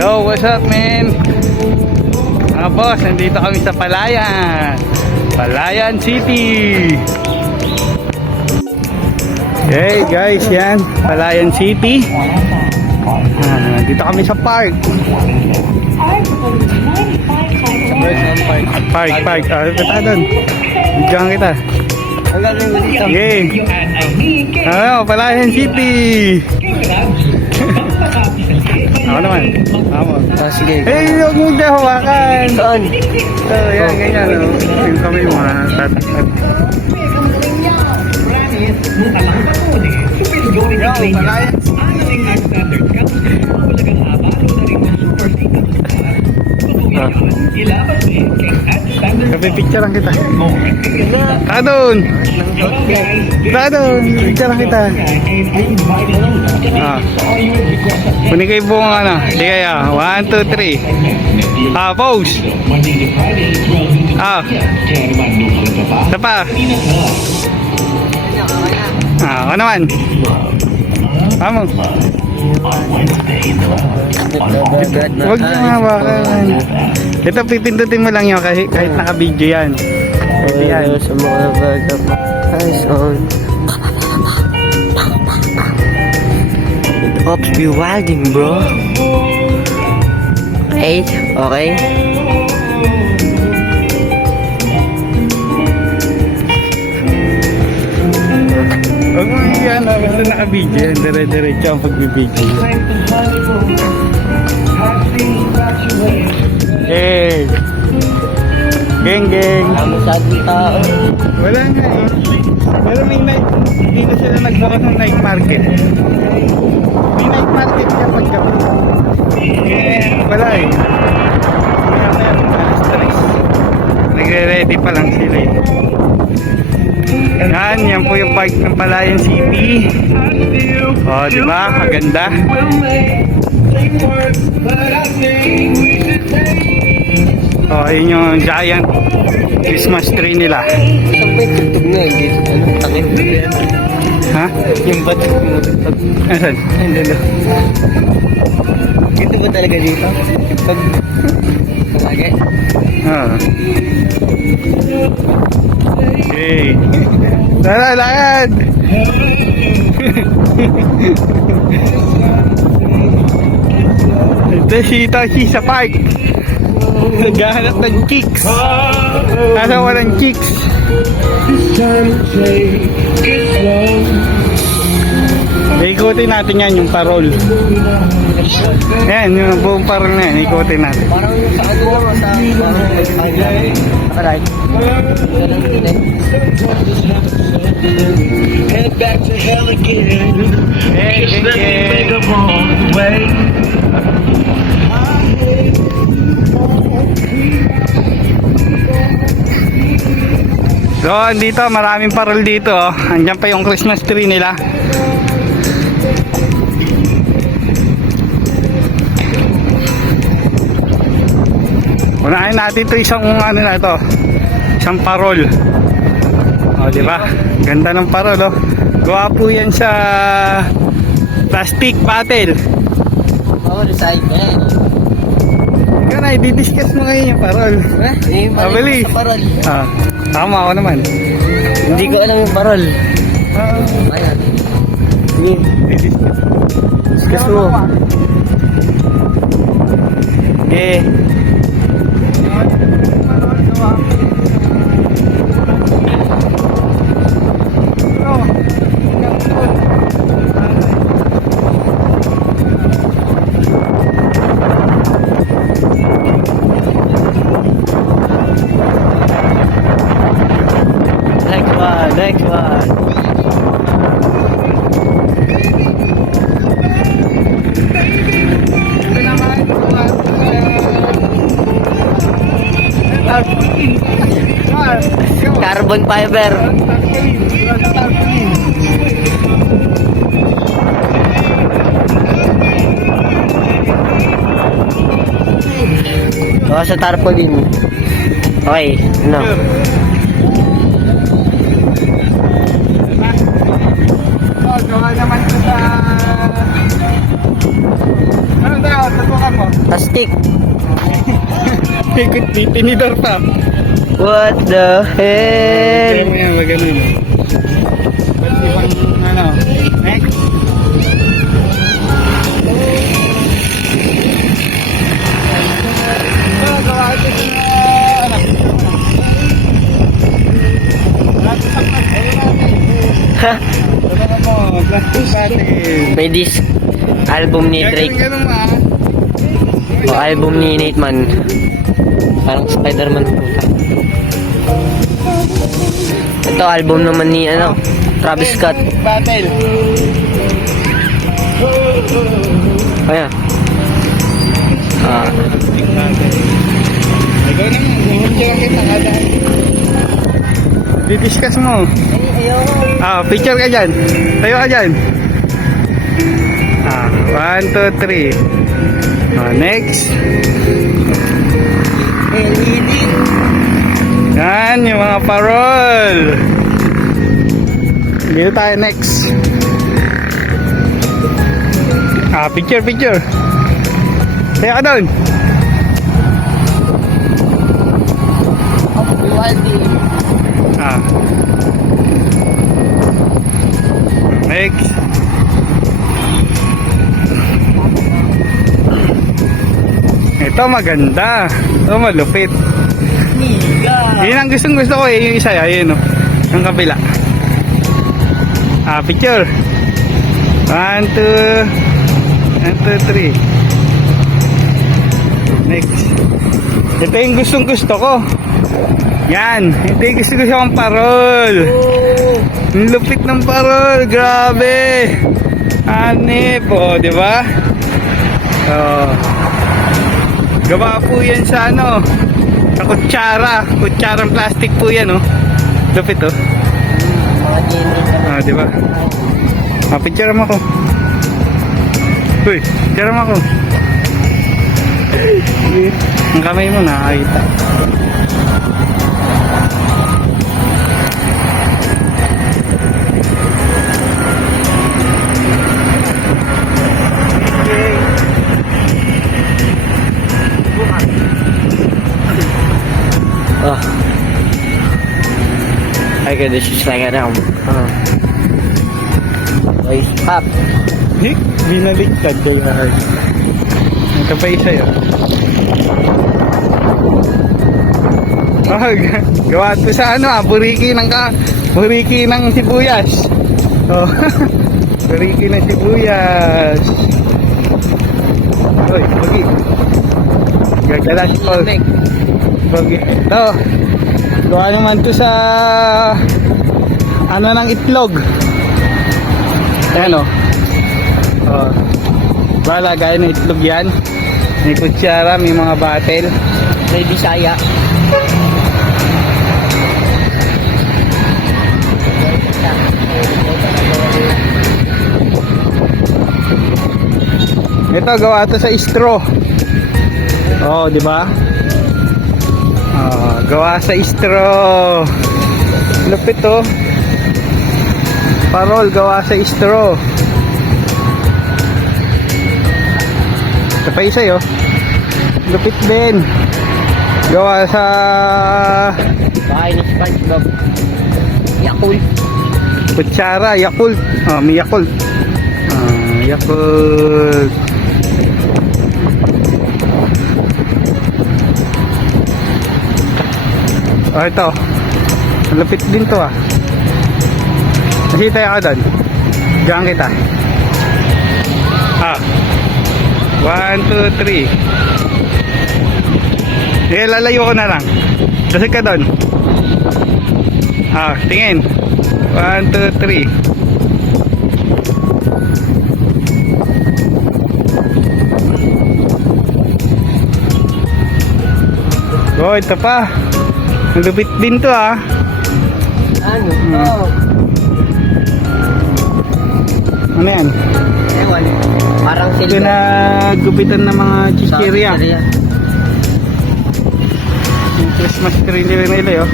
Yo, what's up, man? Mga boss, nandito kami sa Palayan. Palayan City. Okay guys, yan Palayan City. Dito kami sa park. Park. Kita doon. Diyan kita. Okay. Palayan City. Ako naman. Sige. Huwag mo dyan hawakan. Saan? So, yan, ganyan. Yung kami mga tatakot. Palayan. Picture lang kita. Kadon. Picture lang kita. Kunin kayo buong ano. Di kaya. 1, 2, 3. Pose. Isa pa. Ako naman. Vamos. Huwag nyo hawakan. Ito pipindutin mo lang yun kahit naka-video yan. Yan. Sa mga baga pa. Eyes on. It helps be wilding, bro. Okay. Huwag mo yan, basta naka-video yan. Dire-diretso ang pagbibidyo. Hey! Geng! Masyadong tao. Wala nga eh. Pero may night, hindi na sila nagbukas ng night market. May night market niya paggabi. Wala eh. Nagre-ready pa lang sila eh. Yan po yung park ng Palayan City. Oh, di ba? Maganda. Oh, yun yung giant Christmas tree nila. Saan ba yung tugtog na eh? Ano? Tangin? Ha? Yung ba't tugtog? Asan? Hindi na. Ito ba talaga dito? Pag... Palagi? Ah. Okay. Tara, lakad! Ito si Toshi sa park. Naghahanap ng chicks. Nasa walang chicks. Ikutin natin yan, yung parol. Yan, yung buong parol na yan. Ikutin natin. Parang sa ano lang, sa... Nakaray. Head back to hell again. Hey, Just let me make a wrong way. So, dito, maraming parol dito. Oh. Andiyan pa yung Christmas tree nila. Unahin natin ito isang ano na ito. Isang parol. O, di ba? Ganda ng parol, oh. Gwapo yan sa plastic bottle. Oo, recycle. Yun ay, didiscuss mo ngayon yung parol. Bilis. Sa parol. Tama ako naman. Hindi ko alam yung parol. Ayan. Sige. Discuss mo. Okay. Next one. Carbon fiber. Sa tarpaulin. Okay, ano? Gawa naman ko sa... Ano daw? Tatuwa mo? Astig. Ikot, tinidor pa. What the hell? Pero yan, magaling. Ba't ibang ano? Next. Gawa ito sa ano? Ha? Ano mo? Plastic bottle. May disc. Album ni Drake. Ganun ma. O album ni Nate Man. Parang Spider-Man. Ito album naman ni ano, Travis Scott. Battle. Ayan. Ikaw naman, gumunti lang kita kada. Didiscuss mo. Picture ka dyan. Tayo ka dyan. 1, 2, 3. Next. Yan, yung mga parol. Dito tayo next. Picture. Tayo ka doon. Next. Ito maganda. Ito malupit. Yun ang gusto ko eh. Yung isa yun o. Yung kabila. Picture. 1, 2, 3. Next. Ito yung gustong-gusto ko. Yan. Ito yung gusto kong parol. Ang lupit ng parol. Grabe. Hanip. O, diba? Gawa po yan sa ano, sa kutsara. Kutsarang plastic po yan, oh. Lupit, oh. Diba? Picture mo ko. Uy, picture mo ko. Ang kamay mo nakakita. I got this just like that. Wait, pop. Nick, binaliktad kayo hard. Ito pa isa yun. Gawa ito sa ano buriki ng sibuyas. Buriki ng sibuyas. Uy, bugi. Gagala si Paul. Bugi. Ito. Gawa naman ito sa ano ng itlog. Ayan o. Bala, gaya ng itlog yan. May kutsara, may mga batel. May Bisaya. Ito, gawa ito sa straw. Di ba? Gawa sa straw. Lupit to. Parol gawa sa straw. Ito pa isa yun. Lupit din. Gawa sa Bahay ni SpongeBob. Yakult. kutsara, Yakult. May Yakult. Yakult. Ito. Malapit din to ah. Kasi tayo ka doon. Diyan kita. 1, 2, 3. Lalayo ko na lang. Dasig ka doon. Tingin. 1, 2, 3. Ito pa. Malupit din to ah. Ano to? Ano yan? Ewan. Parang Ito silver. na gupitan ng mga chichirya. Yung Christmas tree nila oh.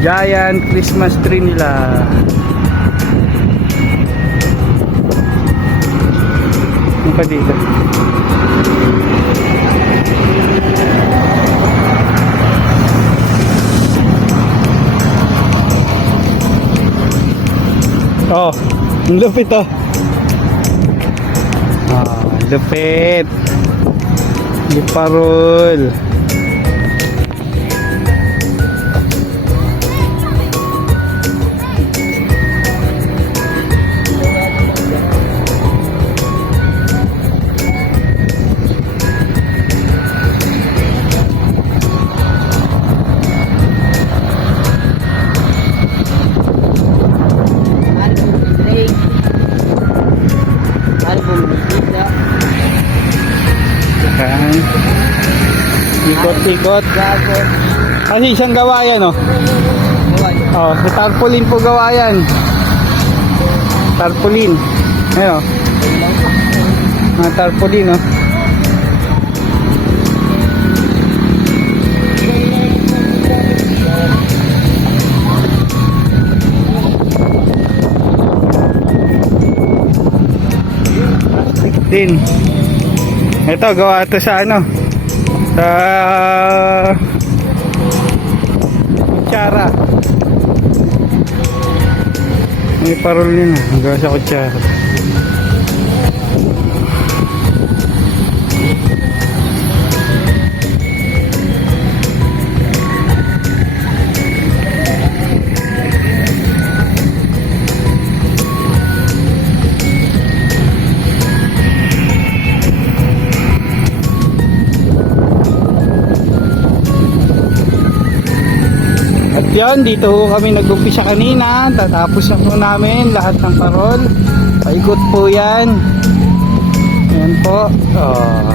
Giant Christmas tree nila. Ano pa dito? Oh, ang lupit oh. Ah, lupit. Liparol. Yan. Ikot-ikot. Kasi isang gawa yan, oh. Oh, sa tarpaulin po gawa yan. Tarpaulin. Ayun, oh. Mga tarpaulin, oh. Plastic din. Ito, gawa ito sa ano? Sa kutsara. May parol yun, gawa sa kutsara. At yan, dito ho kami nag-umpisa kanina. Tatapos na po namin lahat ng parol. Paikot po yan. Yan po. Oh.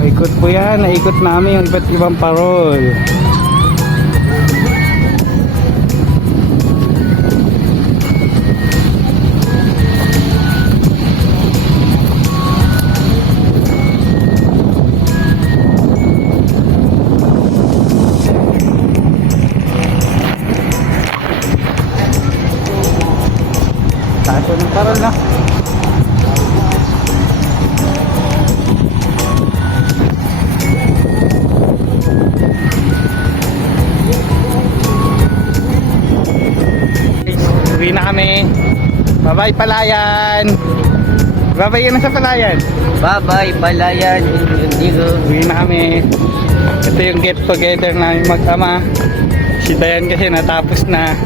Paikot po yan. Naikot namin yung iba't ibang parol. Taso ng parol na. Uwi na kami. Bye-bye Palayan. Bye-bye ka na sa Palayan. Bye-bye, Palayan, Indigo. Uwi na kami. Ito yung get together namin mag-ama. Si Dayan kasi natapos na.